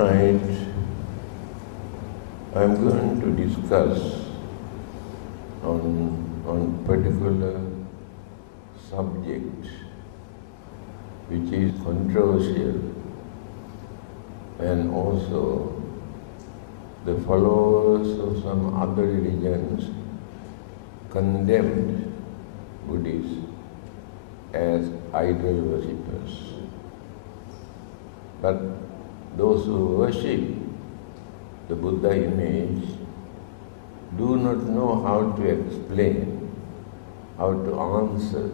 Tonight I am going to discuss on particular subject which is controversial, and also the followers of some other religions condemned Buddhists as idol worshippers. But those who worship the Buddha image do not know how to explain, how to answer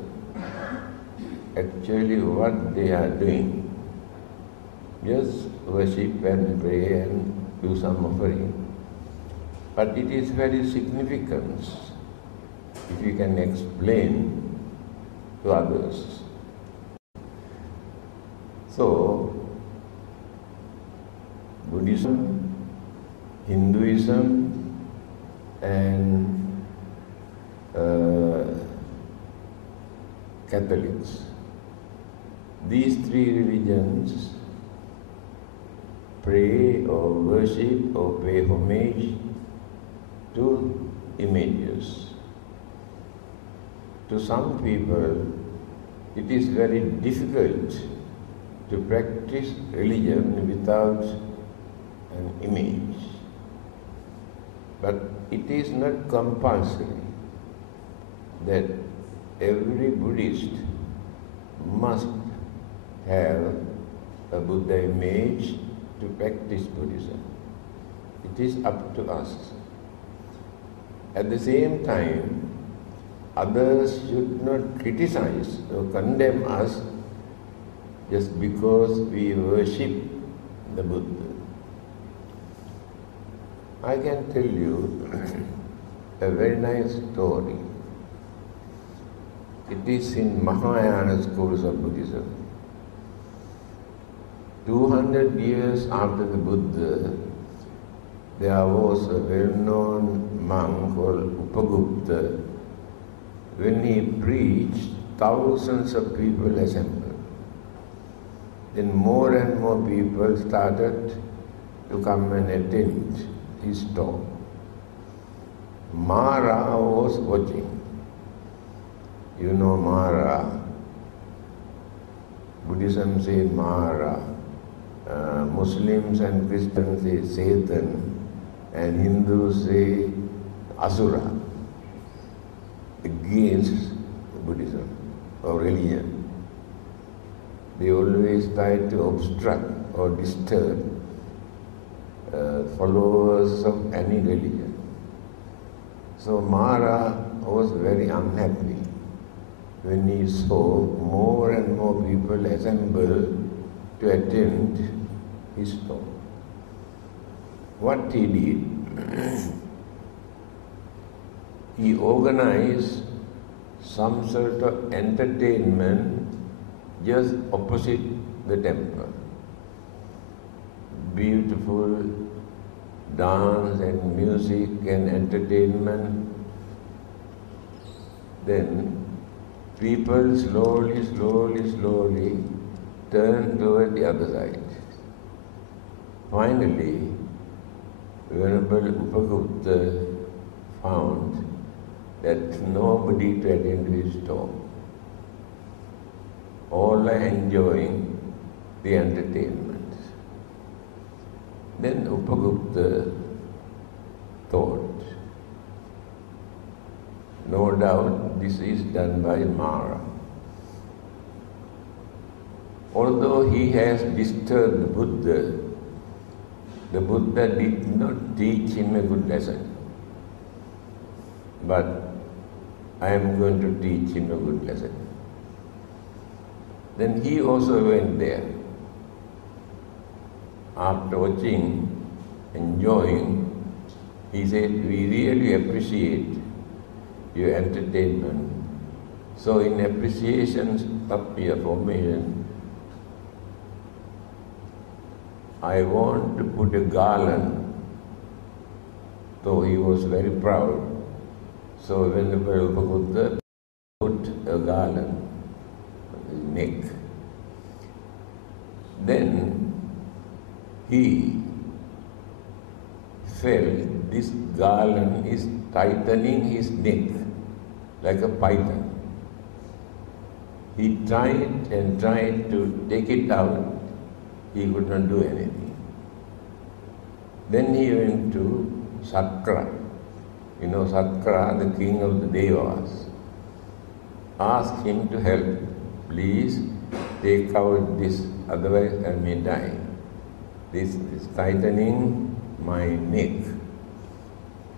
actually what they are doing. Just worship and pray and do some offering. But it is very significant if you can explain to others. So, Buddhism, Hinduism, and Catholics, these three religions pray or worship or pay homage to images. To some people, it is very difficult to practice religion without an image. But it is not compulsory that every Buddhist must have a Buddha image to practice Buddhism. It is up to us. At the same time, others should not criticize or condemn us just because we worship the Buddha. I can tell you a very nice story. It is in Mahayana schools of Buddhism. 200 years after the Buddha, there was a well-known monk called Upagupta. When he preached, thousands of people assembled. Then more and more people started to come and attend his talk. Maha was watching. You know Maha. Buddhism says Maha. Muslims and Christians say Satan, and Hindus say Asura, against Buddhism or religion. They always try to obstruct or disturb followers of any religion. So Maha was very unhappy when he saw more and more people assemble to attend his talk. What he did, he organized some sort of entertainment just opposite the temple. Beautiful dance and music and entertainment. Then people slowly turned toward the other side. Finally, Venerable Upagupta found that nobody to attend to his talk. All are enjoying the entertainment. Then Upagupta thought, no doubt this is done by Maha. Although he has disturbed the Buddha did not teach him a good lesson. But I am going to teach him a good lesson. Then he also went there. After watching, enjoying, he said, we really appreciate your entertainment. So in appreciation of your formation, I want to put a garland. So he was very proud. So Venerable Upagupta put a garland on his neck. Then he felt this garland is tightening his neck like a python. He tried and tried to take it out. He could not do anything. Then he went to Sakra. You know Sakra, the king of the Devas. Asked him to help. Please take out this, otherwise I may die. This is tightening my neck.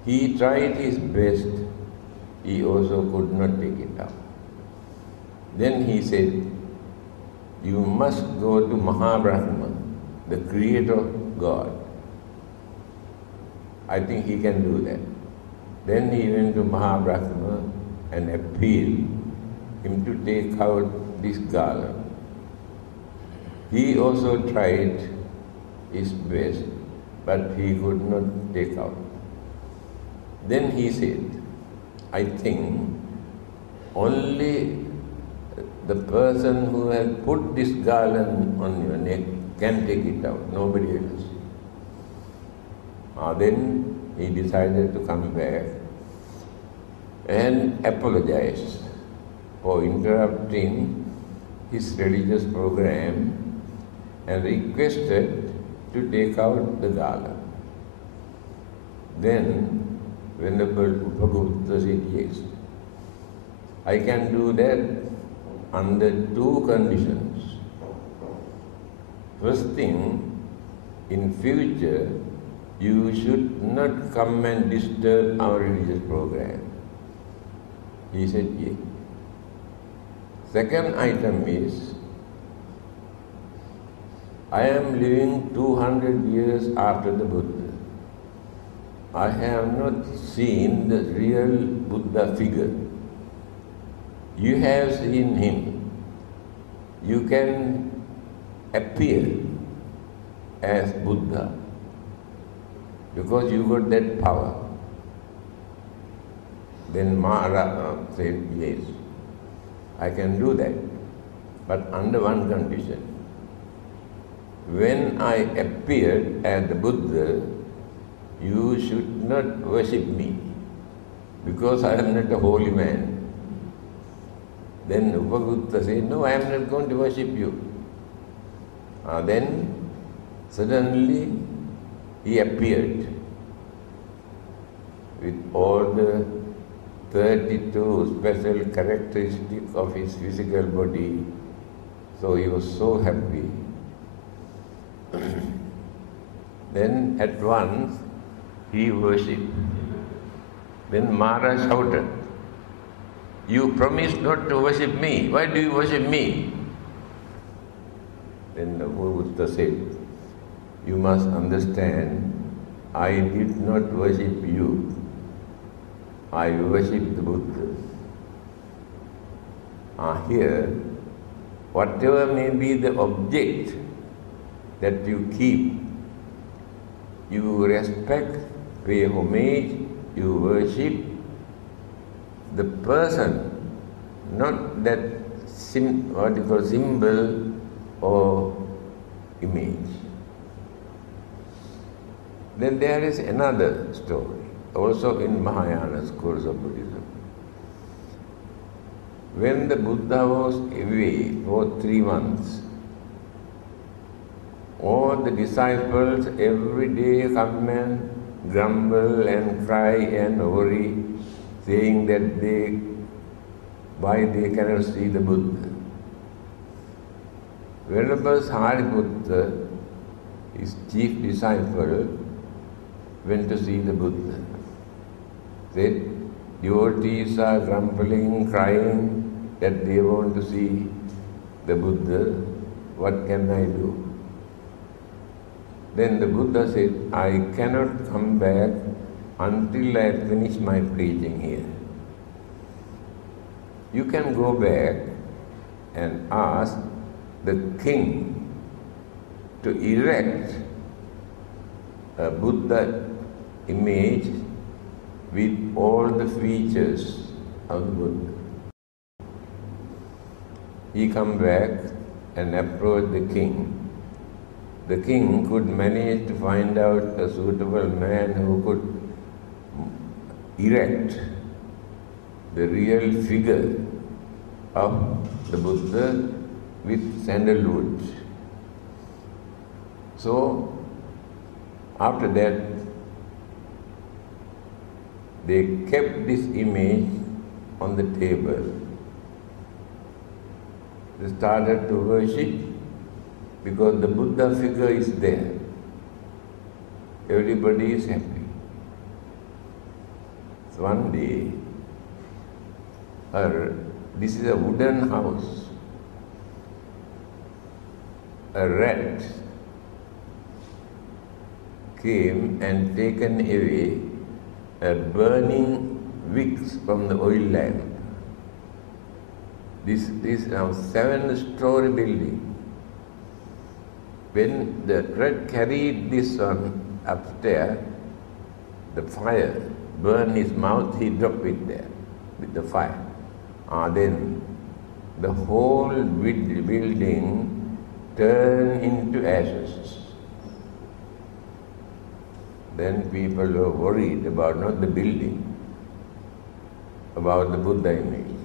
He tried his best. He also could not take it out. Then he said, you must go to Maha, the creator God. I think he can do that. Then he went to Maha and appealed him to take out this garland. He also tried his best, but he could not take out. Then he said, I think only the person who has put this garland on your neck can take it out, nobody else. Then he decided to come back and apologize for interrupting his religious program and requested to take out the garland. Then Venerable Upagupta said, yes, I can do that under two conditions. First thing, in future, you should not come and disturb our religious program. He said, yes. Second item is, I am living 200 years after the Buddha. I have not seen the real Buddha figure. You have seen him. You can appear as Buddha because you got that power. Then Maha said, yes, I can do that, but under one condition. When I appeared as the Buddha, you should not worship me because I am not a holy man. Then Upagupta said, no, I am not going to worship you. Then suddenly he appeared with all the 32 special characteristics of his physical body. So he was so happy. Then at once he worshipped. Then Maharaj shouted, you promised not to worship me. Why do you worship me? Then the Buddha said, you must understand, I did not worship you. I worship the Buddha. Here, whatever may be the object that you keep, you respect, pay homage, you worship the person, not that symbol or image. Then there is another story, also in Mahayana schools of Buddhism. When the Buddha was away for 3 months, all the disciples every day come and grumble and cry and worry, saying that why they cannot see the Buddha. Venerable Sariputta, his chief disciple, went to see the Buddha. Said, devotees are grumbling, crying that they want to see the Buddha. What can I do? Then the Buddha said, I cannot come back until I finish my preaching here. You can go back and ask the king to erect a Buddha image with all the features of the Buddha. He come back and approached the king. the king could manage to find out a suitable man who could erect the real figure of the Buddha with sandalwood. So, after that, they kept this image on the table. They started to worship because the Buddha figure is there. Everybody is happy. So one day, this is a wooden house. A rat came and taken away a burning wicks from the oil lamp. This is now 7-story building. When the rat carried this one upstairs, the fire burned his mouth, he dropped it there with the fire. Then the whole building turned into ashes. Then people were worried about not the building, about the Buddha image.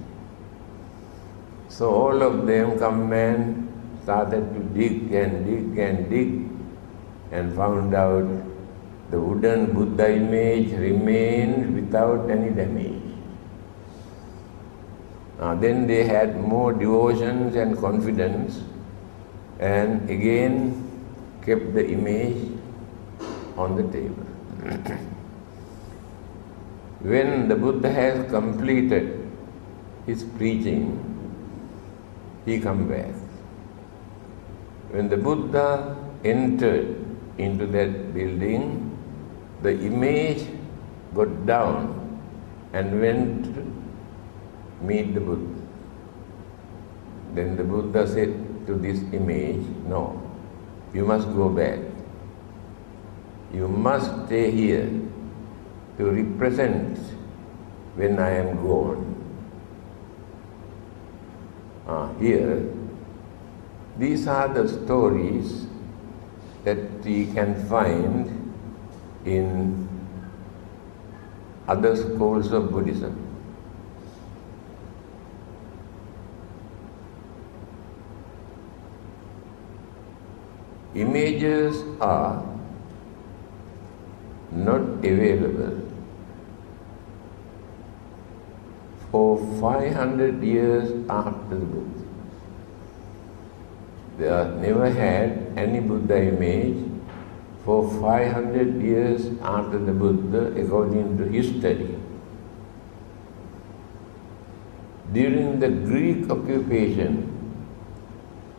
So all of them come and started to dig and dig and dig and found out the wooden Buddha image remained without any damage. Then they had more devotions and confidence and again kept the image on the table. When the Buddha has completed his preaching, he come back. When the Buddha entered into that building, the image got down and went to meet the Buddha. Then the Buddha said to this image, "No, you must go back. You must stay here to represent when I am gone." Here, these are the stories that we can find in other schools of Buddhism. Images are not available for 500 years after the Buddha. They have never had any Buddha image for 500 years after the Buddha, according to history. During the Greek occupation,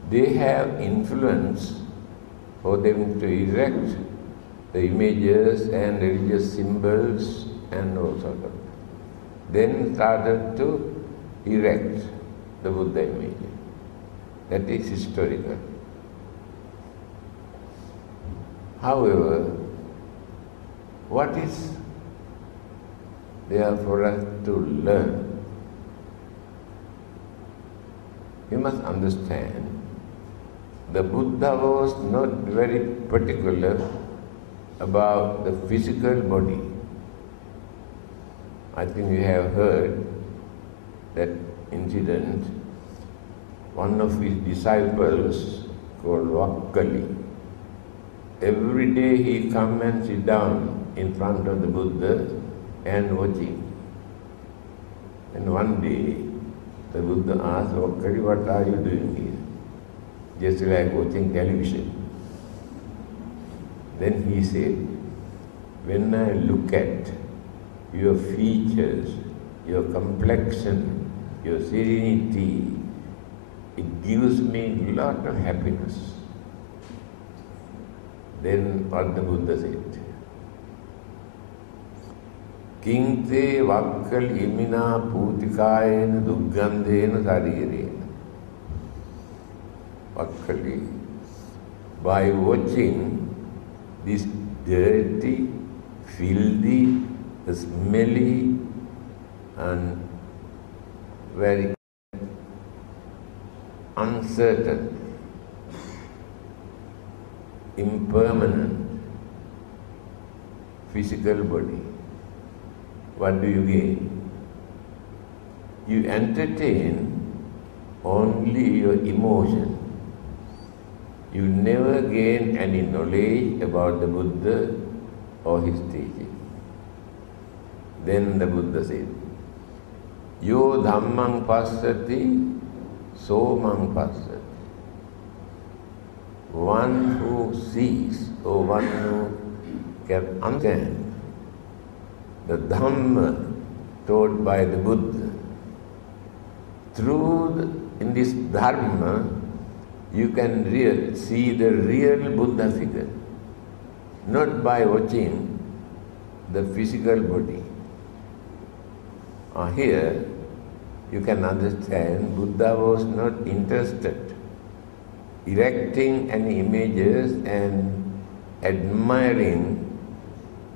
they have influence for them to erect the images and religious symbols and all sort of. Then started to erect the Buddha image. That is historical. However, what is there for us to learn? You must understand, the Buddha was not very particular about the physical body. I think you have heard that incident. One of his disciples called Vakkali, every day he come and sit down in front of the Buddha and watching. And one day the Buddha asked Vakkali, "What are you doing here?" "Just like watching television." Then he said, "When I look at your features, your complexion, your serenity, it gives me a lot of happiness." Then what the Buddha said? "Kinte vakkal imina putikayena duggandhena sarirena." Vakkali, by watching this dirty, filthy, smelly and very uncertain impermanent physical body, what do you gain? You entertain only your emotion. You never gain any knowledge about the Buddha or his teaching. Then the Buddha said, Yo dhammang passati, so mang passati. One who sees or one who can understand the Dhamma taught by the Buddha, in this Dharma, you can see the real Buddha figure, not by watching the physical body. Here, you can understand Buddha was not interested erecting any images and admiring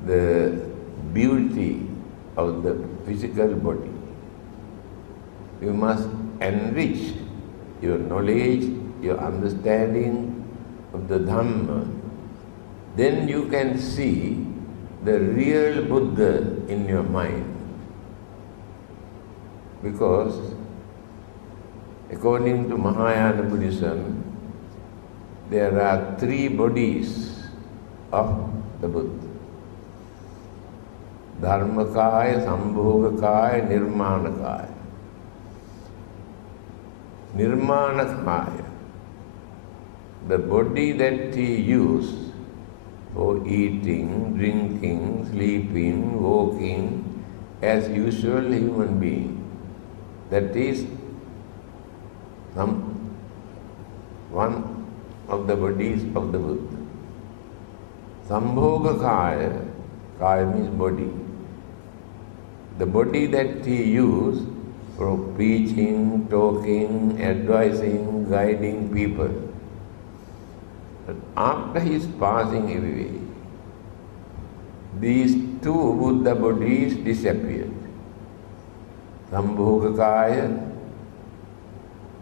the beauty of the physical body. You must enrich your knowledge, your understanding of the Dhamma. Then you can see the real Buddha in your mind. Because according to Mahayana Buddhism, there are 3 bodies of the Buddha. Dharmakaya, Sambhogakaya, Nirmanakaya. Nirmanakaya, the body that he used for eating, drinking, sleeping, walking, as usual human being. That is one of the bodies of the Buddha. Sambhogakaya, kaya means body. The body that he used for preaching, talking, advising, guiding people. But after his passing away, these 2 Buddha bodies disappeared. Sambhogakaya,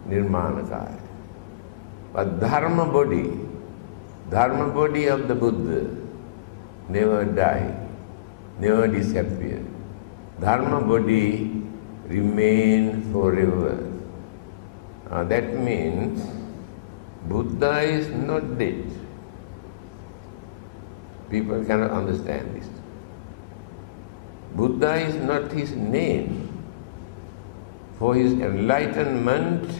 Nirmanakaya. But Dharma body of the Buddha never died, never disappeared. Dharma body remains forever. That means Buddha is not dead. People cannot understand this. Buddha is not his name. For his enlightenment,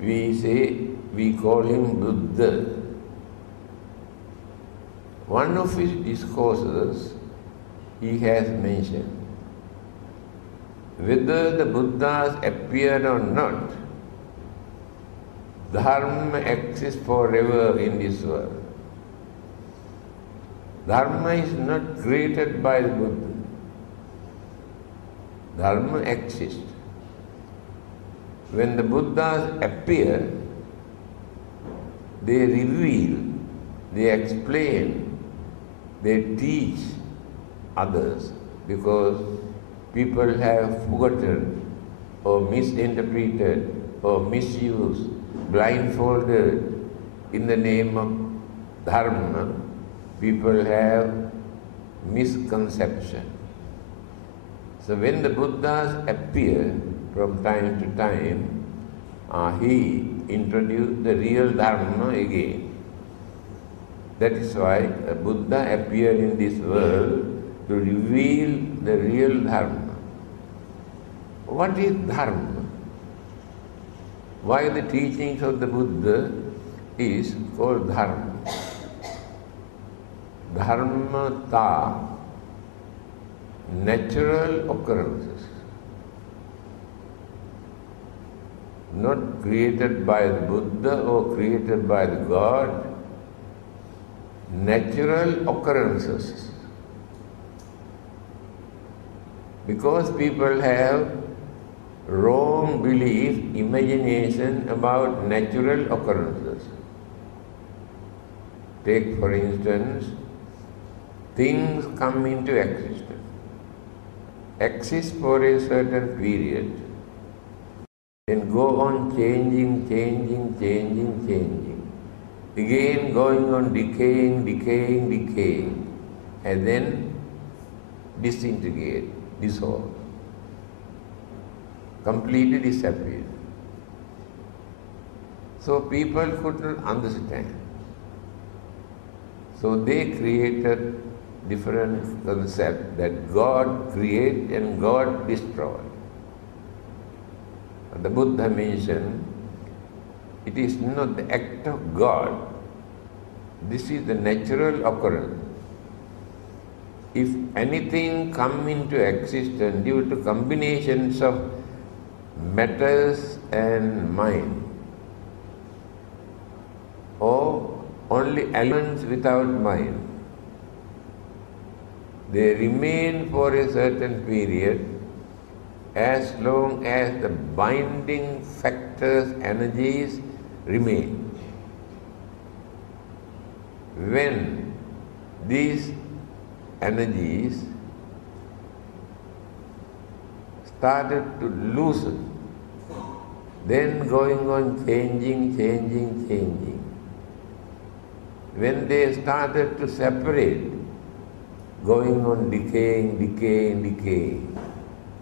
we call him Buddha. One of his discourses, he has mentioned, whether the Buddhas appear or not, Dharma exists forever in this world. Dharma is not created by the Buddha. Dharma exists. When the Buddhas appear, they reveal, they explain, they teach others, because people have forgotten or misinterpreted or misused, blindfolded in the name of Dharma. People have misconception. So when the Buddhas appear from time to time, he introduced the real Dharma again. That is why a Buddha appeared in this world to reveal the real Dharma. What is Dharma? Why the teachings of the Buddha is called Dharma? Dharmata, natural occurrences, not created by the Buddha or created by the God, natural occurrences. Because people have wrong belief, imagination about natural occurrences. Take for instance, things come into existence, exist for a certain period, and go on changing. again going on decaying, and then disintegrate, dissolve, completely disappear. So people couldn't understand. So they created different concepts that God creates and God destroys. The Buddha mentioned, it is not the act of God. This is the natural occurrence. If anything comes into existence due to combinations of matters and mind, or only elements without mind, they remain for a certain period as long as the binding factors, energies remain. When these energies started to loosen, then going on changing. When they started to separate, going on decaying,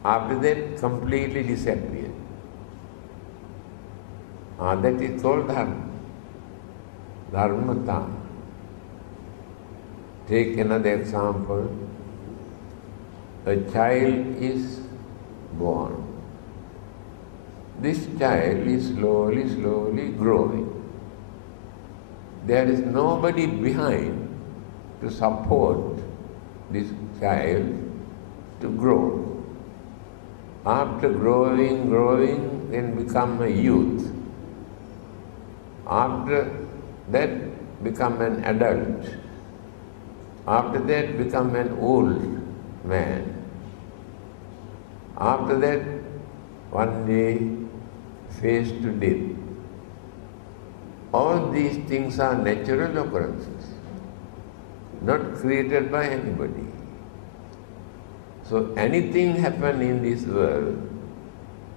after that completely disappeared. That is called dharma. Dharmata. Take another example. A child is born. This child is slowly growing. There is nobody behind to support this child to grow. After growing, then become a youth. After that, become an adult. After that, become an old man. After that, one day, face to death. All these things are natural occurrences, not created by anybody. So anything happen in this world,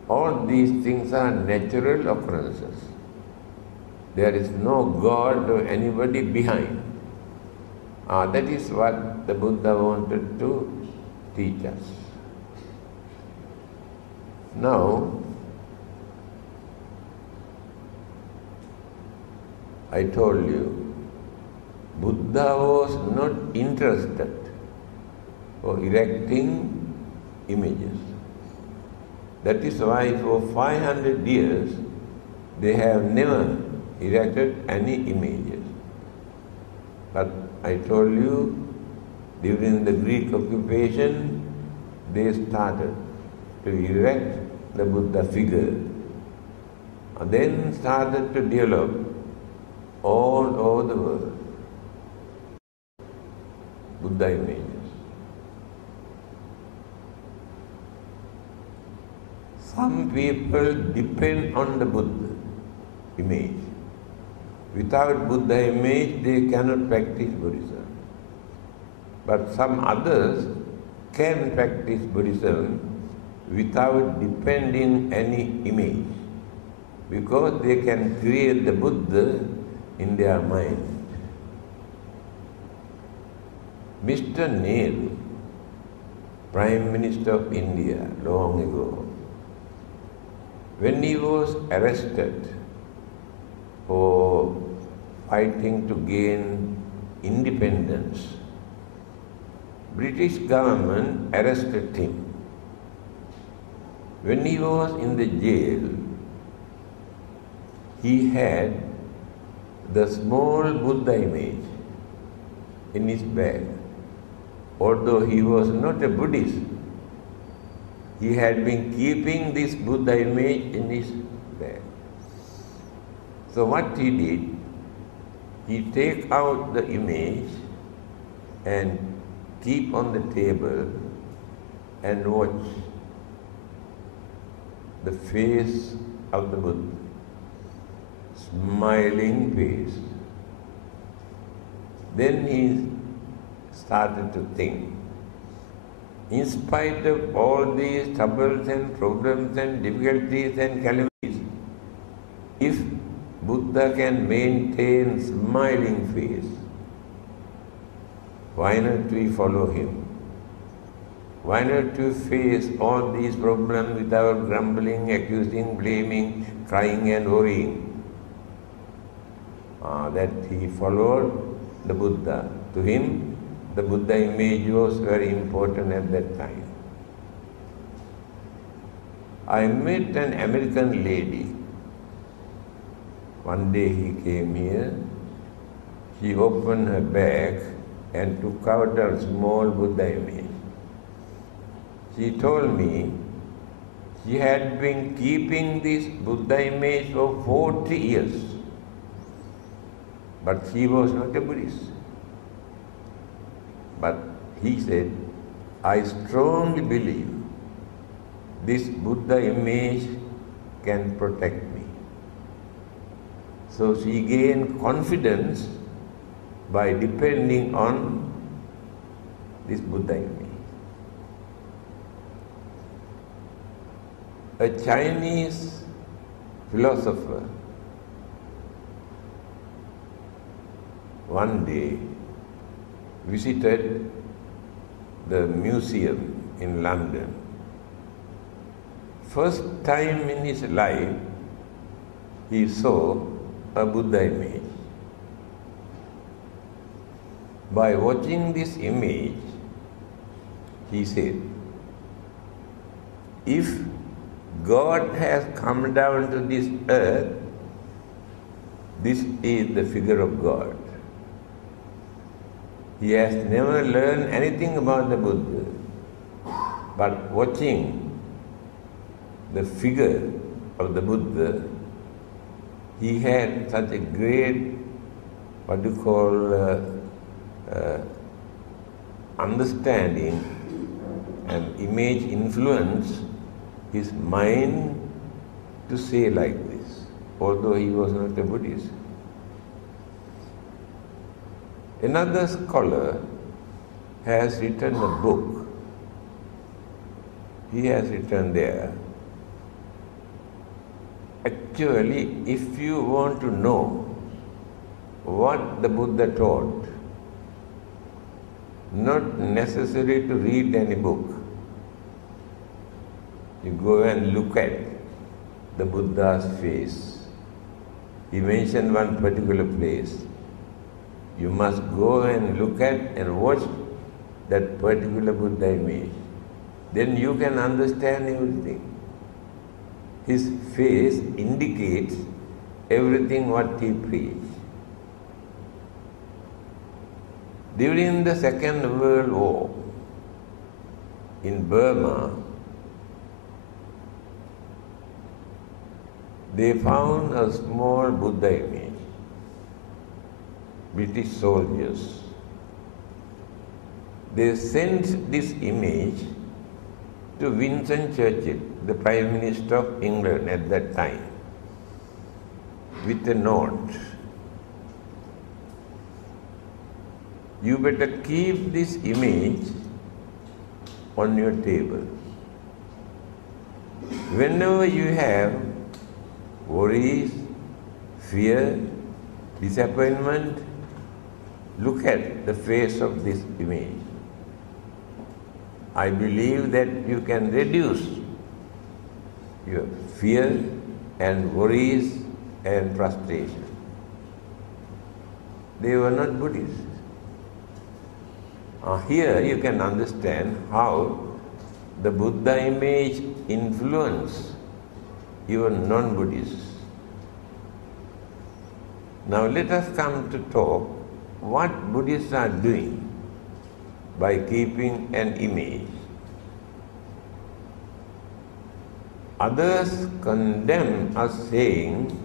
all these things are natural occurrences. There is no God or anybody behind. That is what the Buddha wanted to teach us. Now, I told you, Buddha was not interested for erecting images. That is why for 500 years they have never erected any images. But I told you, during the Greek occupation, they started to erect the Buddha figure, and then started to develop all over the world Buddha images. Some people depend on the Buddha image. Without Buddha image, they cannot practice Buddhism. But some others can practice Buddhism without depending any image, because they can create the Buddha in their mind. Mr. Nehru, Prime Minister of India, long ago, when he was arrested for fighting to gain independence, British government arrested him. When he was in the jail, he had the small Buddha image in his bag. Although he was not a Buddhist, he had been keeping this Buddha image in his bag. So what he did, he take out the image and keep on the table and watch the face of the Buddha, smiling face. Then he started to think, in spite of all these troubles and problems and difficulties and calamities, if Buddha Buddha can maintain smiling face, why not we follow him? Why not we face all these problems without grumbling, accusing, blaming, crying and worrying? That he followed the Buddha. To him, the Buddha image was very important at that time. I met an American lady. One day he came here. She opened her bag and took out a small Buddha image. She told me she had been keeping this Buddha image for 40 years. But she was not a Buddhist. But he said, I strongly believe this Buddha image can protect me. So she gained confidence by depending on this Buddha image. A Chinese philosopher one day visited the museum in London. First time in his life, he saw a Buddha image. By watching this image, he said, if God has come down to this earth, this is the figure of God. He has never learned anything about the Buddha, but watching the figure of the Buddha, he had such a great, understanding and image influence his mind to say like this, although he was not a Buddhist. Another scholar has written a book. He has written there, actually, if you want to know what the Buddha taught, not necessary to read any book. You go and look at the Buddha's face. He mentioned one particular place. You must go and look at and watch that particular Buddha image. Then you can understand everything. His face indicates everything what he preached. During the Second World War, in Burma, they found a small Buddha image. British soldiers. They sent this image to Winston Churchill, the Prime Minister of England at that time, with a note. You better keep this image on your table. Whenever you have worries, fear, disappointment, look at the face of this image. I believe that you can reduce your fear and worries and frustration. They were not Buddhists. Here you can understand how the Buddha image influenced even non-Buddhists. Now let us come to talk what Buddhists are doing by keeping an image. Others condemn us saying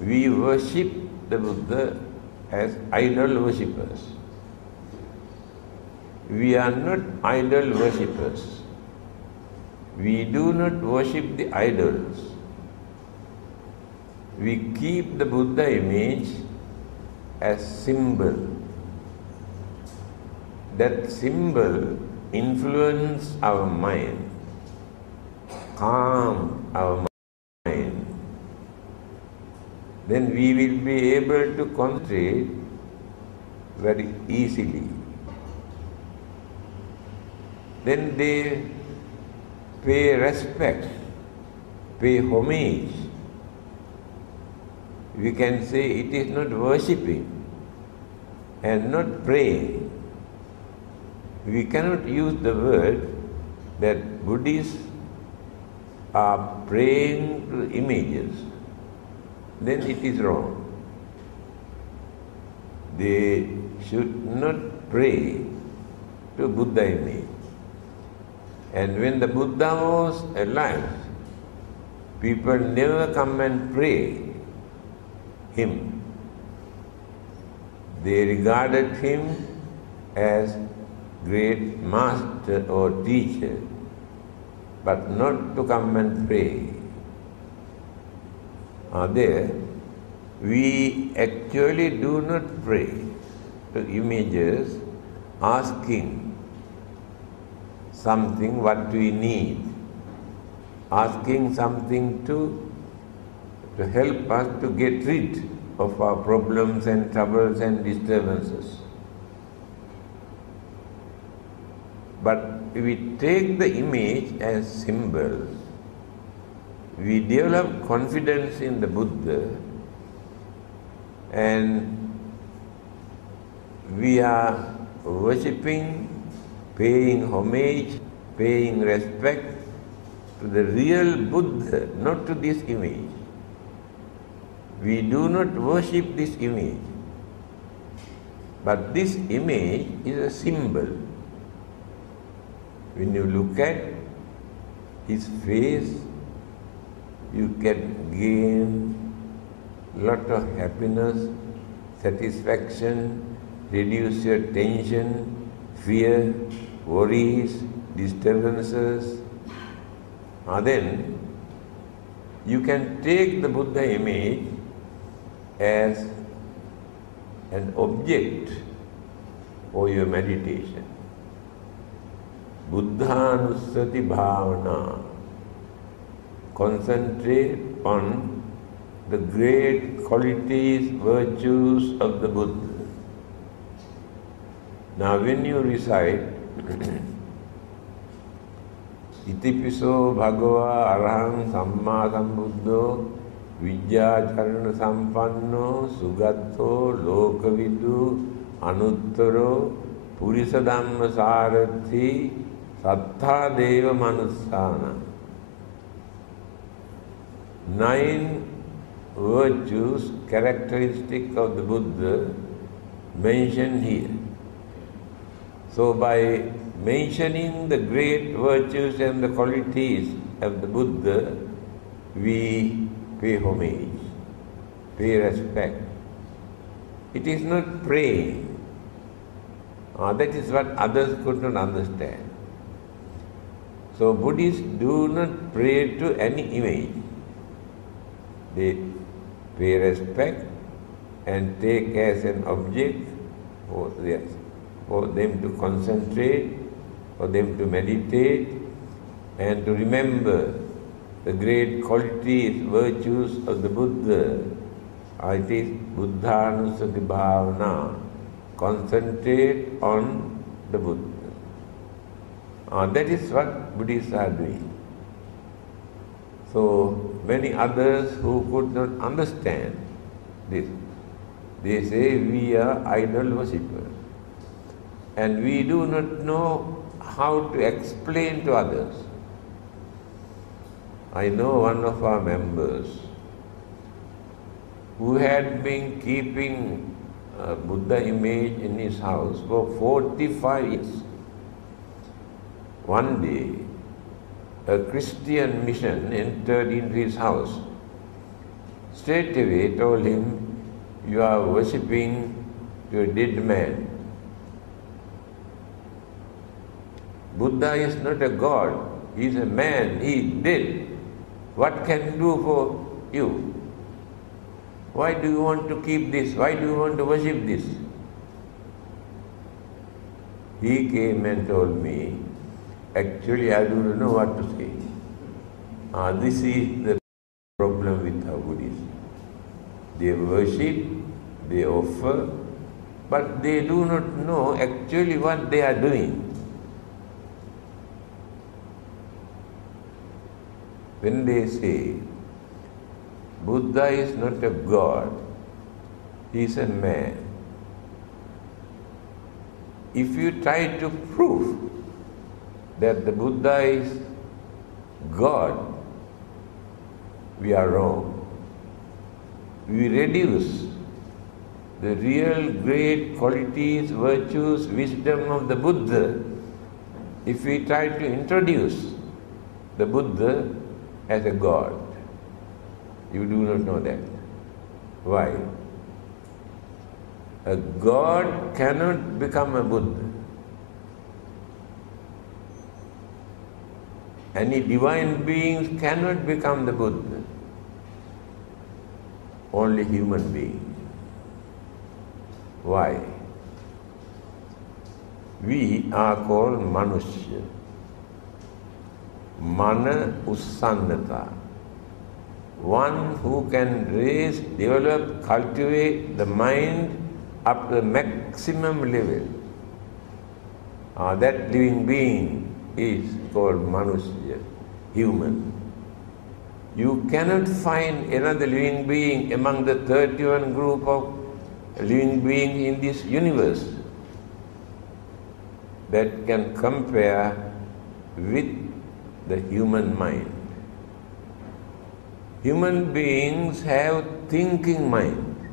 we worship the Buddha as idol worshippers. We are not idol worshippers. We do not worship the idols. We keep the Buddha image as symbol. That symbol influences our mind, calm our mind. then we will be able to concentrate very easily. Then they pay respect, pay homage. We can say it is not worshipping and not praying. We cannot use the word that Buddhists are praying to images. Then it is wrong. They should not pray to Buddha image. And when the Buddha was alive, people never come and pray him. They regarded him as great master or teacher, but not to come and pray. There, we actually do not pray to images asking something what we need, asking something to help us to get rid of our problems and troubles and disturbances. But we take the image as symbols. We develop confidence in the Buddha, and we are worshipping, paying homage, paying respect to the real Buddha, not to this image. We do not worship this image, but this image is a symbol. When you look at his face, you can gain lot of happiness, satisfaction, reduce your tension, fear, worries, disturbances. Then you can take the Buddha image as an object for your meditation. Buddhanussati bhavana. Concentrate on the great qualities, virtues of the Buddha. Now when you recite Itipiso Bhagava Arahang Samma Sambuddho Vijjacharana Sampanno Sugatto Lokavidu Anuttaro Purisa Dhamma Sarathi Sattha Deva Manussana. 9 virtues, characteristic of the Buddha mentioned here. So by mentioning the great virtues and the qualities of the Buddha, we pay homage, pay respect. It is not praying. That is what others could not understand. So Buddhists do not pray to any image. They pay respect and take as an object for them to concentrate, for them to meditate, and to remember the great qualities, virtues of the Buddha. It is Buddhanusati bhavana. Concentrate on the Buddha. That is what Buddhists are doing. So many others who could not understand this, they say we are idol worshippers, and we do not know how to explain to others. I know one of our members who had been keeping a Buddha image in his house for 45 years. One day, a Christian mission entered into his house. Straight away told him, "You are worshipping to a dead man. Buddha is not a god, he is a man, he is dead. What can he do for you? Why do you want to keep this? Why do you want to worship this?" He came and told me, "Actually, I do not know what to say. This is the problem with our Buddhists. They worship, they offer, but they do not know actually what they are doing. When they say, Buddha is not a god, he is a man. If you try to prove that the Buddha is God, we are wrong. We reduce the real great qualities, virtues, wisdom of the Buddha if we try to introduce the Buddha as a God. You do not know that. Why? A God cannot become a Buddha. Any divine beings cannot become the Buddha. Only human beings. Why? We are called Manushya. Mana Ussannata. One who can raise, develop, cultivate the mind up to the maximum level. That living being is called Manushya, human. You cannot find another living being among the 31 group of living beings in this universe that can compare with the human mind. Human beings have thinking mind.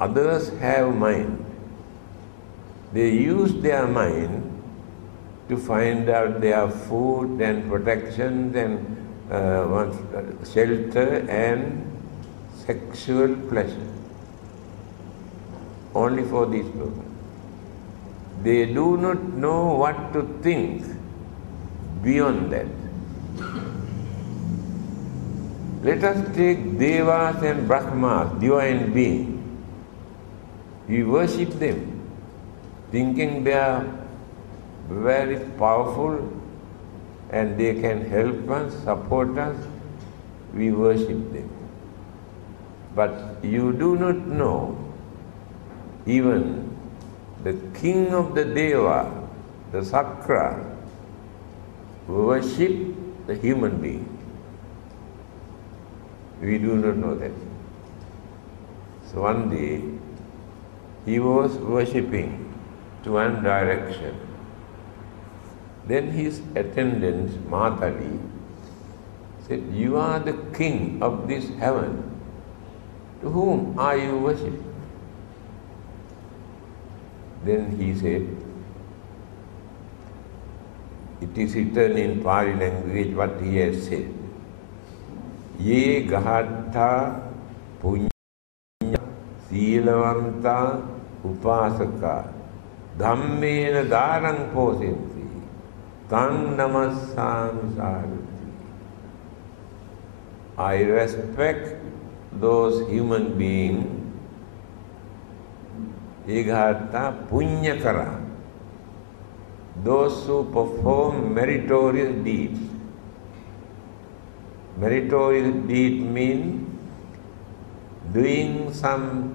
Others have mind. They use their mind to find out their food and protection and shelter and sexual pleasure. Only for this purpose. They do not know what to think beyond that. Let us take Devas and Brahmas, divine beings. We worship them, thinking they are very powerful and they can help us, support us. We worship them. But you do not know even the king of the Deva, the Sakra, worship the human being. We do not know that. So one day, he was worshipping to one direction. Then his attendant, Matali, said, "You are the king of this heaven. To whom are you worshipping?" Then he said, it is written in Pali language what he has said. Ye gahatta punya silavanta upasaka dhammena dharang posinti tan namassami sarati. I respect those human beings, Ighatta Punyakara, those who perform meritorious deeds. Meritorious deed means doing some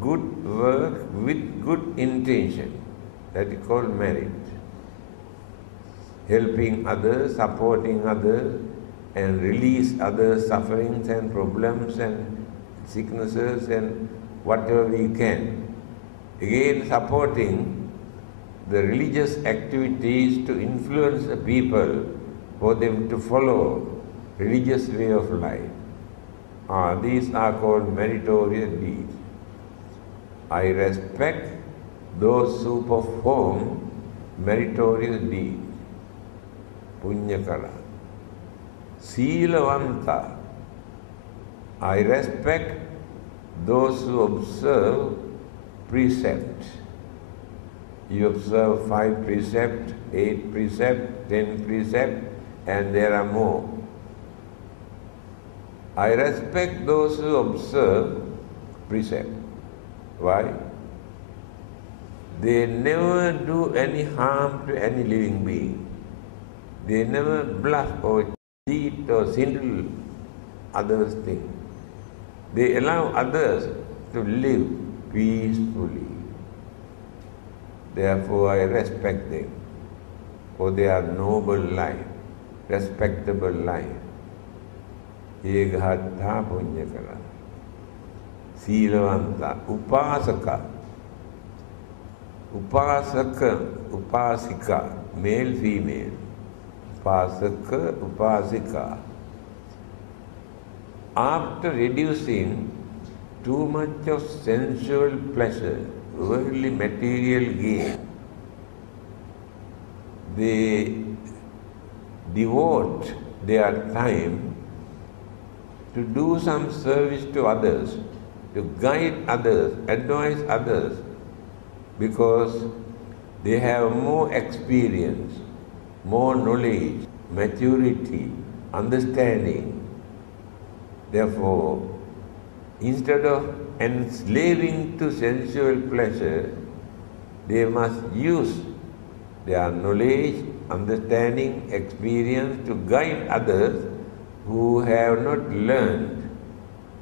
good work with good intention. That is called merit. Helping others, supporting others, and release others' sufferings and problems and sicknesses and whatever we can. Again, supporting the religious activities to influence the people for them to follow religious way of life. These are called meritorious deeds. I respect those who perform meritorious deeds. Punyakara. Silavanta. I respect those who observe precepts. You observe 5 precepts, 8 precepts, 10 precepts, and there are more. I respect those who observe precept. Why? They never do any harm to any living being. They never bluff or cheat or swindle others think. They allow others to live peacefully. Therefore, I respect them, for they are noble life, respectable life. Egahatha punyakara, Silavanta, Upasaka, Upasaka, Upasika, male, female, Upasaka, Upasika. After reducing too much of sensual pleasure, worldly material gain, they devote their time to do some service to others, to guide others, advise others, because they have more experience, more knowledge, maturity, understanding. Therefore, instead of enslaving to sensual pleasure, they must use their knowledge, understanding, experience to guide others who have not learned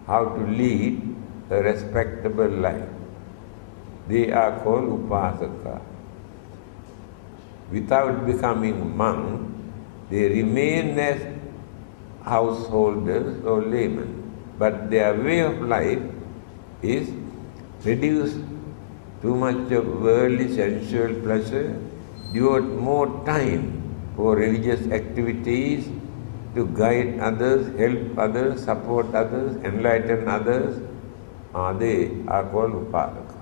how to lead a respectable life. They are called upasaka. Without becoming monk, they remain as householders or laymen, but their way of life is reduce too much of worldly sensual pleasure, devote more time for religious activities, to guide others, help others, support others, enlighten others. They are called upasaka.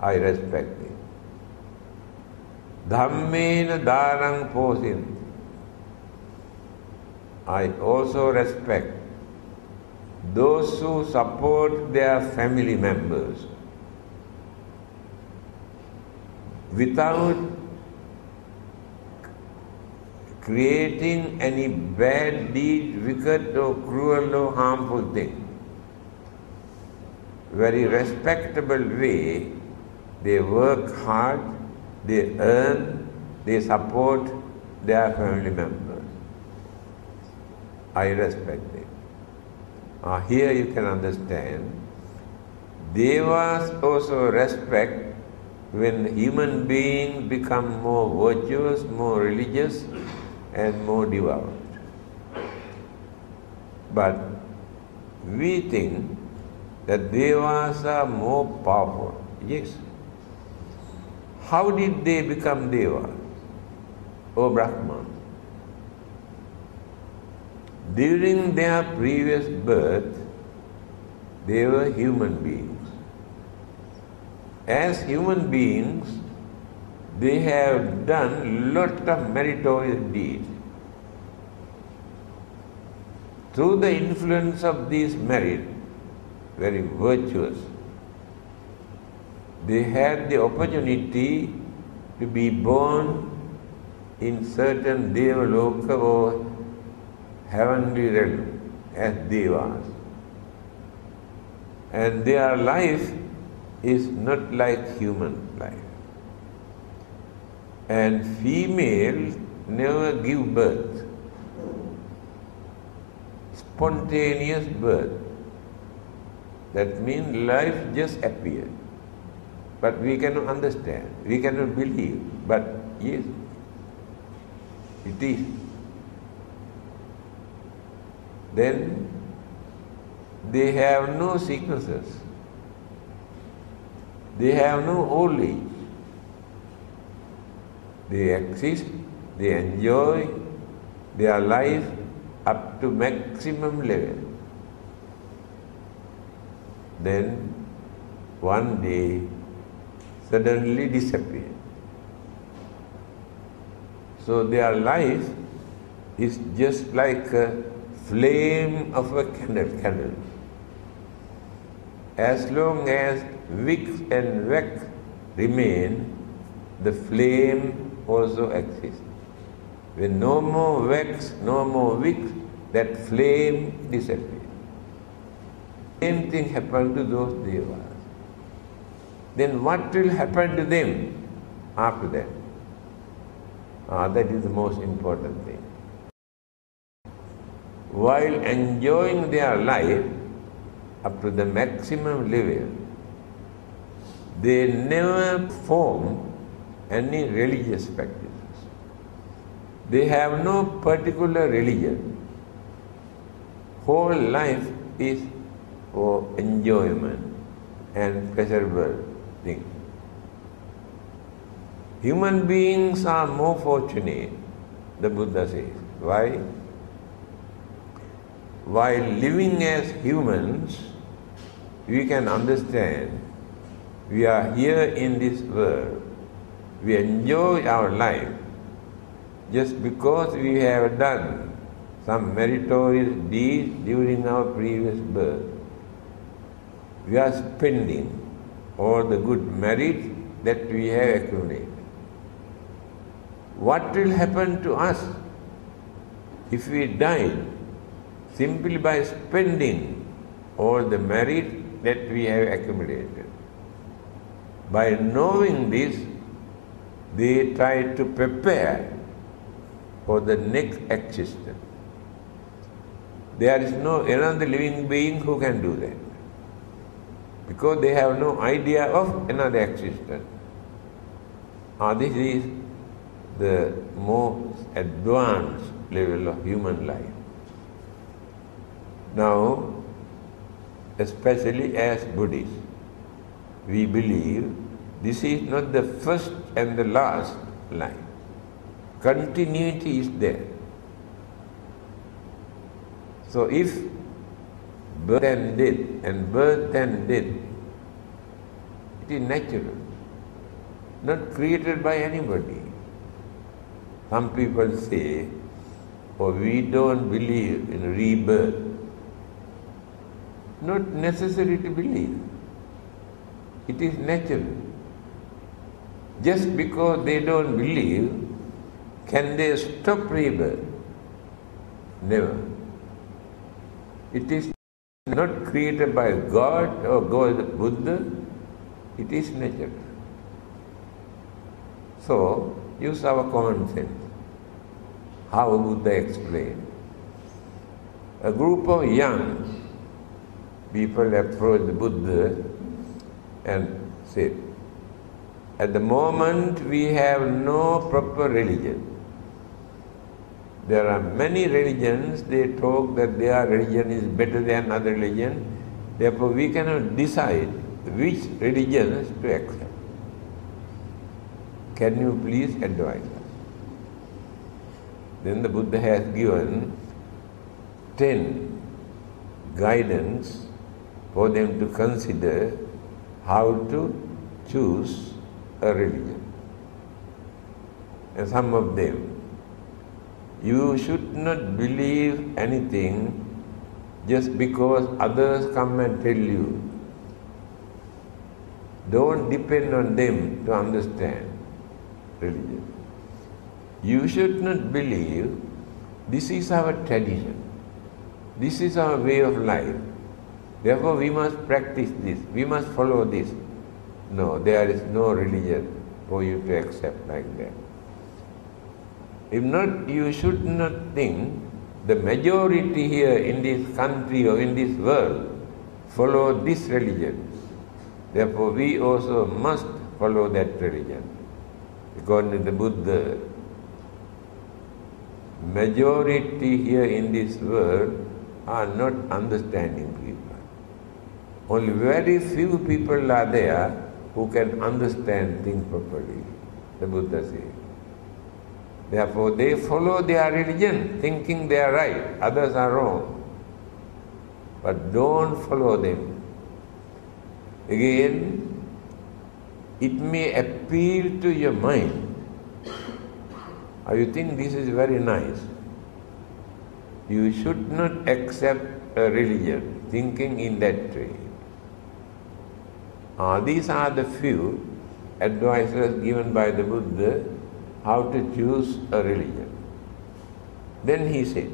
I respect them. Dhammena dharang posinti. I also respect those who support their family members without creating any bad deed, wicked or cruel or harmful thing. Very respectable way, they work hard, they earn, they support their family members. I respect them. Here you can understand, Devas also respect when human beings become more virtuous, more religious, and more devout. But we think that Devas are more powerful. Yes. How did they become Devas? O Brahman. During their previous birth, they were human beings. As human beings, they have done lot of meritorious deeds. Through the influence of these merit, very virtuous, they had the opportunity to be born in certain Devaloka or heavenly realm as Devas. And their life is not like human life. And females never give birth. Spontaneous birth. That means life just appeared. But we cannot understand, we cannot believe. But yes, it is. Then they have no sicknesses. They have no old age. They exist, they enjoy their life up to maximum level. Then one day suddenly disappear. So their life is just like a flame of a candle. As long as wicks and wax remain, the flame also exists. When no more wax, no more wicks, that flame disappears. Same thing happened to those Devas. Then what will happen to them after that? That is the most important thing. while enjoying their life up to the maximum level, they never form any religious practices. They have no particular religion. Whole life is for enjoyment and pleasurable things. Human beings are more fortunate, the Buddha says. Why? While living as humans, we can understand we are here in this world. We enjoy our life just because we have done some meritorious deeds during our previous birth. We are spending all the good merit that we have accumulated. What will happen to us if we die simply by spending all the merit that we have accumulated? By knowing this, they try to prepare for the next existence. There is no another living being who can do that, because they have no idea of another existence. This is the most advanced level of human life. Now, especially as Buddhists, we believe this is not the first and the last life. Continuity is there. So if birth and death and birth and death, it is natural, not created by anybody. Some people say, oh, we don't believe in rebirth. Not necessary to believe. It is natural. Just because they don't believe, can they stop rebirth? Never. It is not created by God or God, Buddha. It is natural. So, use our common sense. How Buddha explained. A group of young people approached the Buddha and said, at the moment we have no proper religion. There are many religions, they talk that their religion is better than other religion. Therefore we cannot decide which religions to accept. Can you please advise us? Then the Buddha has given 10 guidance for them to consider how to choose a religion. And some of them, you should not believe anything just because others come and tell you. Don't depend on them to understand religion. You should not believe this is our tradition, this is our way of life, therefore we must practice this, we must follow this. No, there is no religion for you to accept like that. If not, you should not think the majority here in this country or in this world follow this religion. Therefore, we also must follow that religion. According to the Buddha, majority here in this world are not understanding people. Only very few people are there who can understand things properly, the Buddha says. Therefore, they follow their religion, thinking they are right, others are wrong. But don't follow them. Again, it may appeal to your mind. Or you think this is very nice. You should not accept a religion, thinking in that way. These are the few advices given by the Buddha how to choose a religion. Then he said,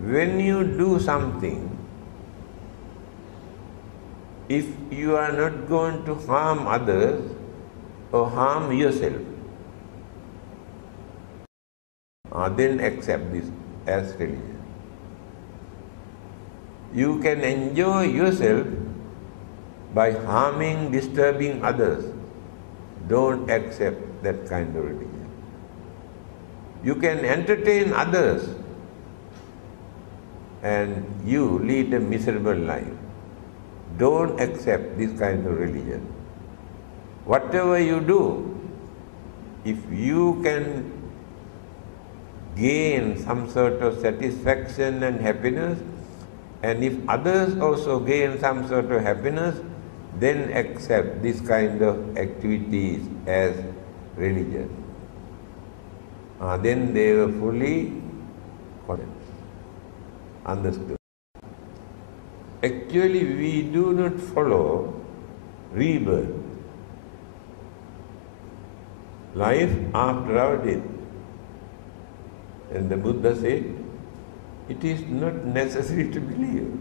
when you do something, if you are not going to harm others or harm yourself, then accept this as religion. You can enjoy yourself by harming, disturbing others. Don't accept that kind of religion. You can entertain others and you lead a miserable life. Don't accept this kind of religion. Whatever you do, if you can gain some sort of satisfaction and happiness, and if others also gain some sort of happiness, then accept this kind of activities as religion. Then they were fully understood. Actually, we do not follow rebirth, life after our death. And the Buddha said, it is not necessary to believe.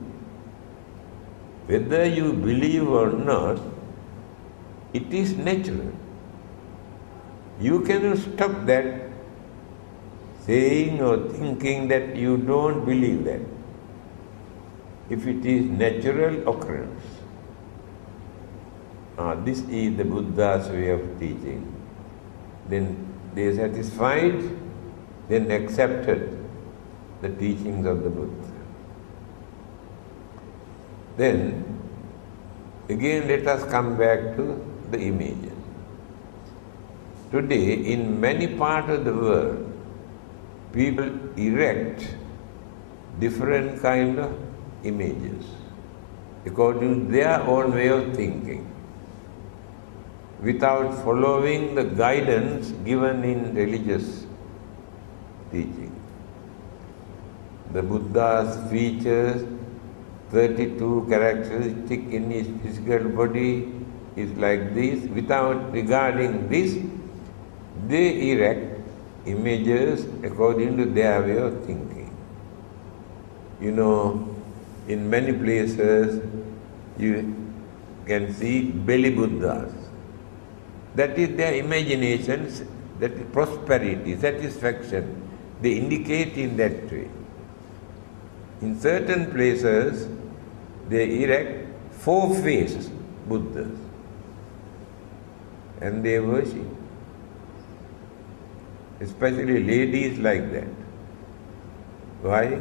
Whether you believe or not, it is natural. You cannot stop that saying or thinking that you don't believe that. If it is natural occurrence. This is the Buddha's way of teaching. Then they satisfied, then accepted the teachings of the Buddha. Then, again let us come back to the images. Today, in many parts of the world, people erect different kind of images according to their own way of thinking, without following the guidance given in religious teaching. The Buddha's features, 32 characteristics in his physical body is like this. Without regarding this, they erect images according to their way of thinking. You know, in many places you can see belly Buddhas. That is their imagination, that is prosperity, satisfaction. They indicate in that way. In certain places, they erect 4-faced Buddhas and they worship. Especially ladies like that. Why?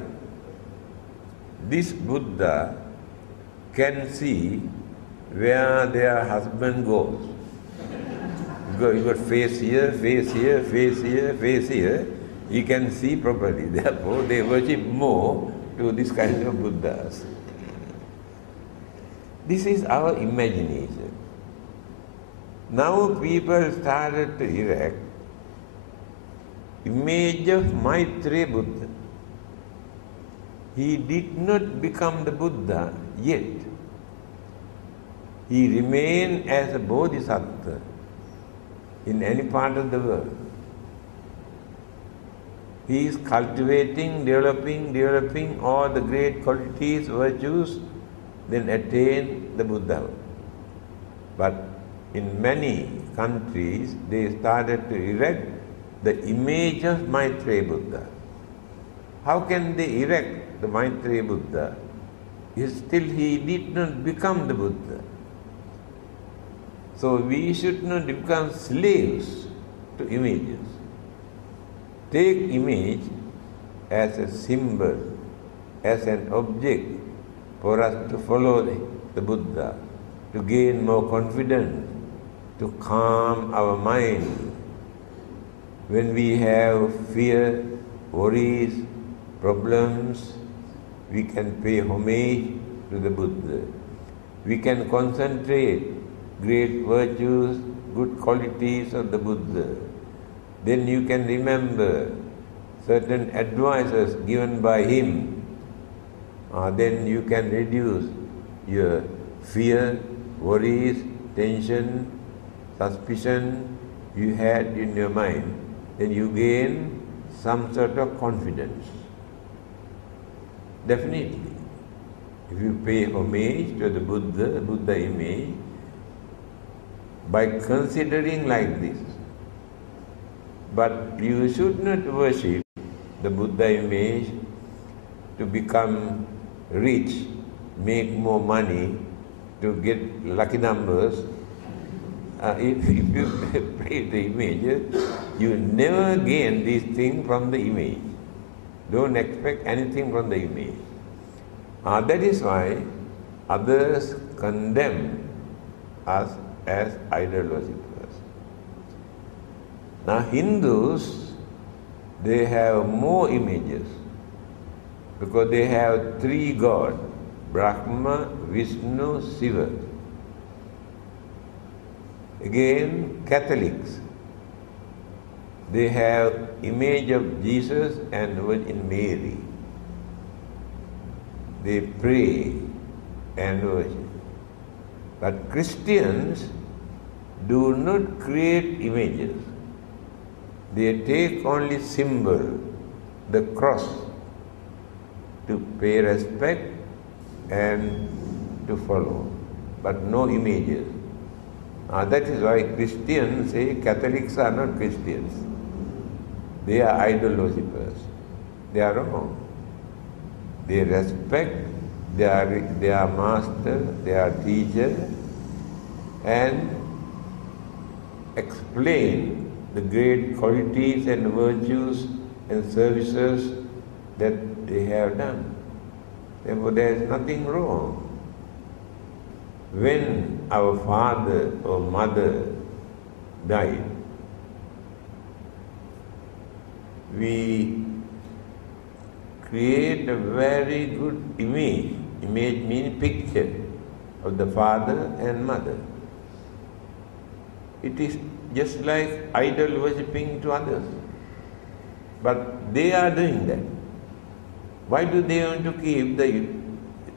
This Buddha can see where their husband goes. You got face here, face here, face here, face here. He can see properly. Therefore, they worship more to this kind of Buddhas. This is our imagination. Now people started to erect image of Maitreya Buddha. He did not become the Buddha yet. He remained as a Bodhisattva in any part of the world. He is cultivating, developing all the great qualities, virtues, then attain the Buddha. But in many countries, they started to erect the image of Maitreya Buddha. How can they erect the Maitreya Buddha? Still he did not become the Buddha. So we should not become slaves to images. Take image as a symbol, as an object for us to follow the Buddha, to gain more confidence, to calm our mind. When we have fear, worries, problems, we can pay homage to the Buddha. We can concentrate great virtues, good qualities of the Buddha. Then you can remember certain advices given by him. Then you can reduce your fear, worries, tension, suspicion you had in your mind. Then you gain some sort of confidence. Definitely. If you pay homage to the Buddha image, by considering like this, but you should not worship the Buddha image to become rich, make more money, to get lucky numbers. If you pray the image, you never gain these things from the image. Don't expect anything from the image. That is why others condemn us as idol worshippers. Now Hindus, they have more images because they have three gods, Brahma, Vishnu, Shiva. Again, Catholics, they have image of Jesus and Virgin Mary. They pray and worship. But Christians do not create images. They take only symbol, the cross, to pay respect and to follow, but no images. That is why Christians say Catholics are not Christians. They are idol worshippers. They are wrong. They respect their master, their teacher, and explain the great qualities and virtues and services that they have done. Therefore, there is nothing wrong. When our father or mother died, we create a very good image. Image means picture of the father and mother. It is just like idol worshipping to others. But they are doing that. Why do they want to keep the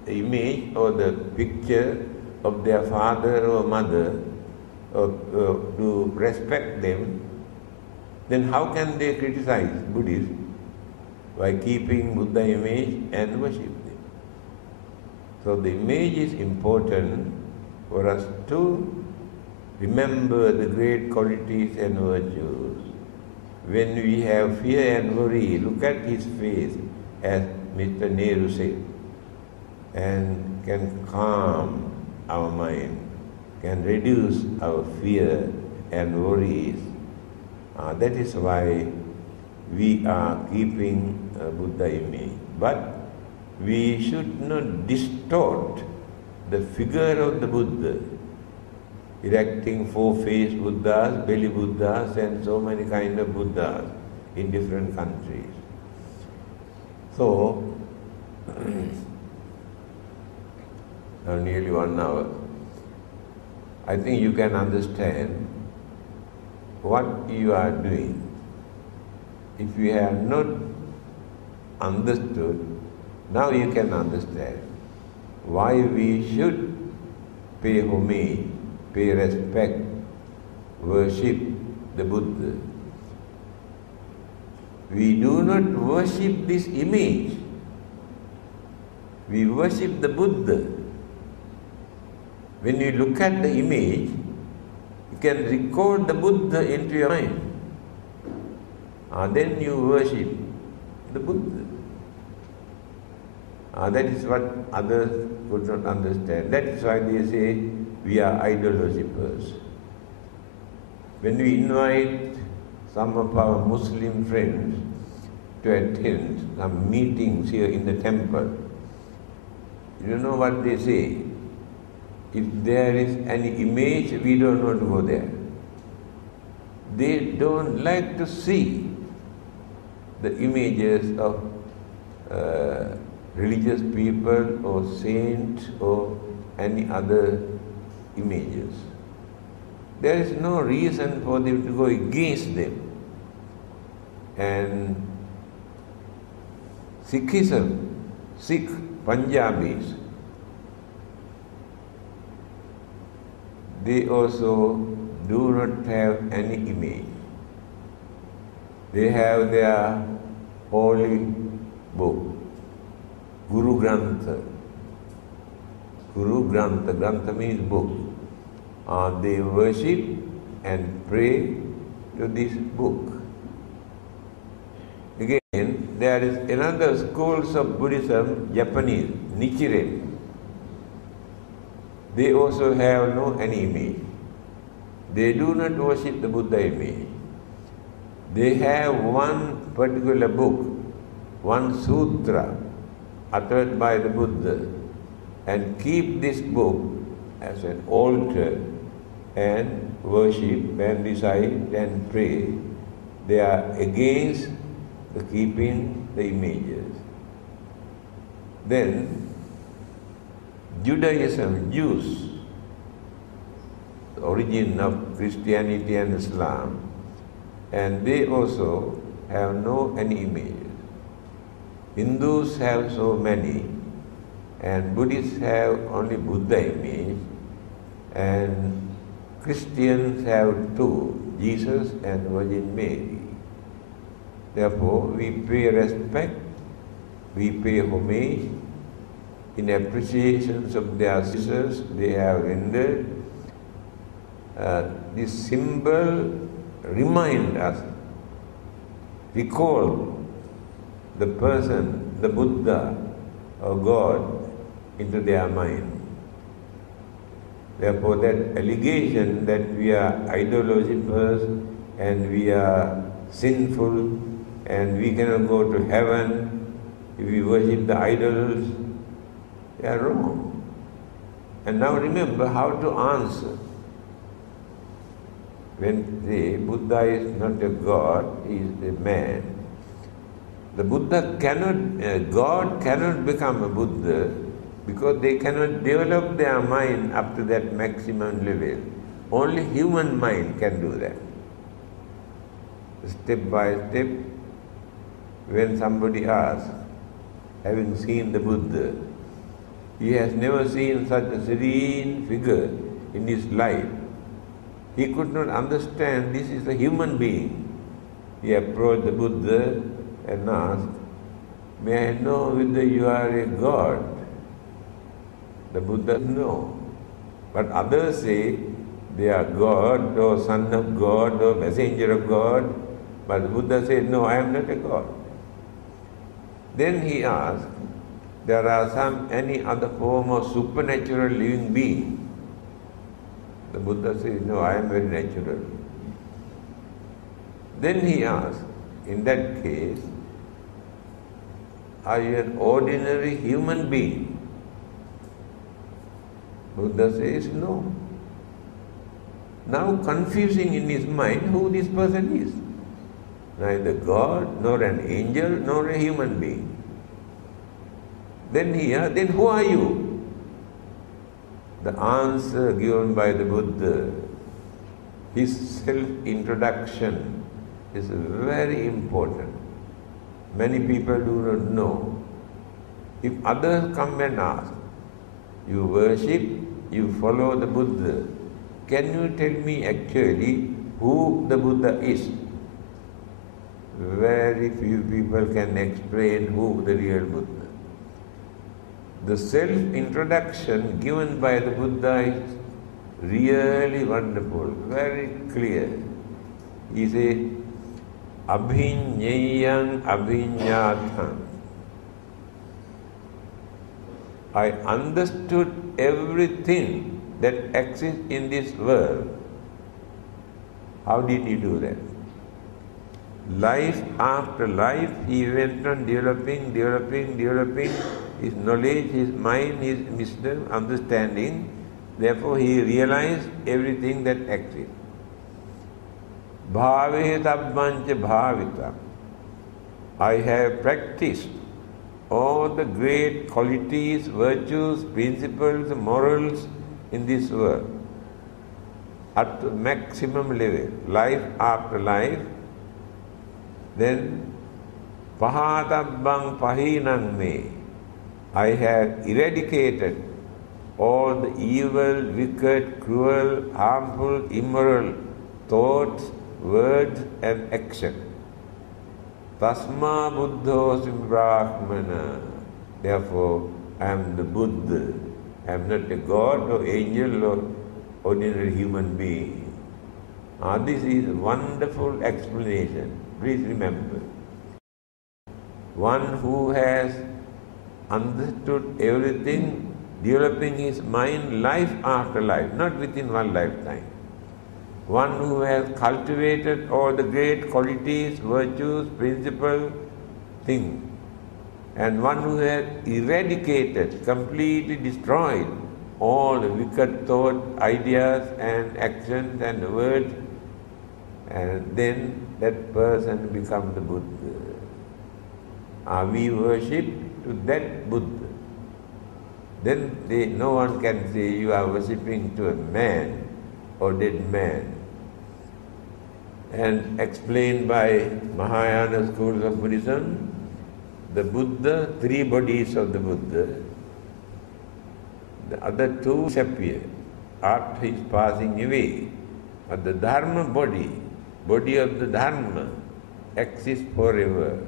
image or the picture of their father or mother, or to respect them? Then how can they criticize Buddhists? By keeping Buddha image and worship them. So the image is important for us to remember the great qualities and virtues. When we have fear and worry, look at his face, as Mr. Nehru said, and can calm our mind, can reduce our fear and worries. That is why we are keeping a Buddha image. But we should not distort the figure of the Buddha, erecting four-faced Buddhas, belly Buddhas, and so many kind of Buddhas in different countries. So, now nearly 1 hour. I think you can understand what you are doing. If you have not understood, now you can understand why we should pay homage, pay respect, worship the Buddha. We do not worship this image. We worship the Buddha. When you look at the image, you can record the Buddha into your mind. Then you worship the Buddha. That is what others could not understand. That is why they say we are idol worshippers. When we invite some of our Muslim friends to attend some meetings here in the temple, you know what they say? If there is any image, we don't want to go there. They don't like to see the images of religious people or saints or any other images. There is no reason for them to go against them. And Sikhism, Sikh Punjabis, they also do not have any image. They have their holy book, Guru Grantha. Guru Grantha, Grantha means book. They worship and pray to this book. Again, there is another schools of Buddhism, Japanese, Nichiren. They also have no any image. They do not worship the Buddha image. They have one particular book, one sutra uttered by the Buddha, and keep this book as an altar and worship and recite and pray. They are against the keeping the images. Then Judaism, Jews, the origin of Christianity and Islam, and they also have no any images. Hindus have so many, and Buddhists have only Buddha image, and Christians have two, Jesus and Virgin Mary. Therefore, we pay respect, we pay homage in appreciations of their services they have rendered. This symbol remind us, recall the person, the Buddha or God into their mind. Therefore, that allegation that we are idol worshippers and we are sinful and we cannot go to heaven if we worship the idols, they are wrong. And now remember how to answer. When they say Buddha is not a God, he is a man. The Buddha cannot, God cannot become a Buddha because they cannot develop their mind up to that maximum level. Only human mind can do that. Step by step, when somebody asks, having seen the Buddha, he has never seen such a serene figure in his life. He could not understand this is a human being. He approached the Buddha and asked, "May I know whether you are a God?" The Buddha said, "No." But others say they are God or son of God or messenger of God. But the Buddha said, "No, I am not a God." Then he asked, "There are any other form of supernatural living being?" The Buddha says, "No, I am very natural." Then he asked, "In that case, are you an ordinary human being?" Buddha says, "No." Now confusing in his mind who this person is. Neither God, nor an angel, nor a human being. Then he asked, "Then who are you?" The answer given by the Buddha, his self-introduction is very important. Many people do not know. If others come and ask, "You worship, you follow the Buddha, can you tell me actually who the Buddha is?" Very few people can explain who the real Buddha. The self-introduction given by the Buddha is really wonderful, very clear. He says, "Abhinyayam abhinyatam." I understood everything that exists in this world. How did he do that? Life after life, he went on developing his knowledge, his mind, his wisdom, understanding. Therefore, he realized everything that exists. Bhave tabbancha bhavita. I have practiced all the great qualities, virtues, principles, morals in this world at the maximum level, life after life. Then pahatabbang pahinang me. I have eradicated all the evil, wicked, cruel, harmful, immoral thoughts, words and action. Tasma buddhosmi brahmana. Therefore, I am the Buddha. I am not a God or angel or ordinary human being. This is a wonderful explanation. Please remember. one who has understood everything, developing his mind life after life, not within one lifetime. One who has cultivated all the great qualities, virtues, principles, things. And one who has eradicated, completely destroyed all the wicked thoughts, ideas and actions and words, and then that person becomes the Buddha. We worship to that Buddha. Then no one can say you are worshipping to a man or dead man. And explained by Mahayana schools of Buddhism, the Buddha, 3 bodies of the Buddha, the other 2 disappear after his passing away. But the Dharma body of the Dharma, exists forever.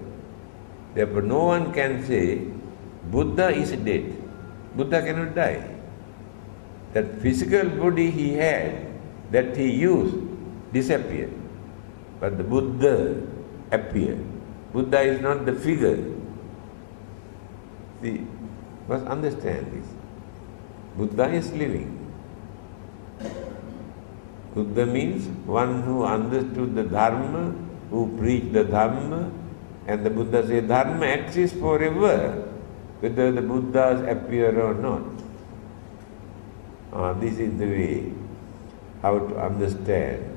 Therefore no one can say Buddha is dead. Buddha cannot die. That physical body he had, that he used, disappeared. But the Buddha appeared. Buddha is not the figure. See, must understand this. Buddha is living. Buddha means one who understood the Dharma, who preached the Dhamma, and the Buddha says Dharma exists forever, whether the Buddhas appear or not. This is the way how to understand.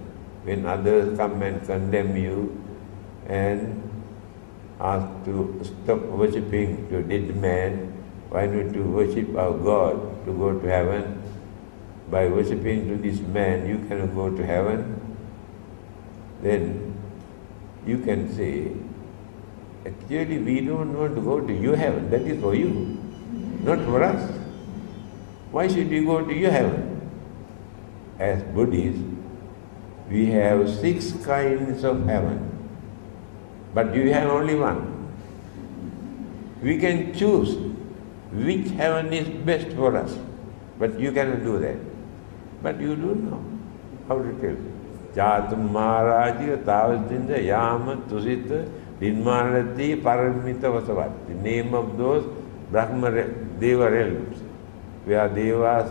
When others come and condemn you and ask to stop worshipping to a dead man, why not to worship our God to go to heaven? By worshipping to this man you cannot go to heaven. Then you can say, actually we don't want to go to your heaven, that is for you, not for us. Why should we go to your heaven? As Buddhists, we have 6 kinds of heaven, but you have only one. We can choose which heaven is best for us, but you cannot do that. But you do know how to tell. Chatum Maharaja Tavasdinda Yama Tusita Dinmanati Paramita Vasavat. The name of those Brahma Deva realms, where Devas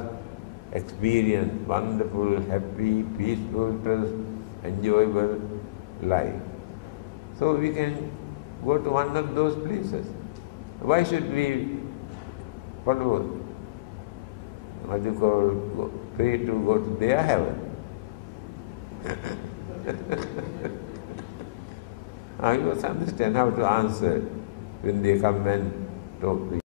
experience wonderful, happy, peaceful, enjoyable life. So we can go to one of those places. Why should we follow what you call pray to go to their heaven? You must understand how to answer when they come and talk to you.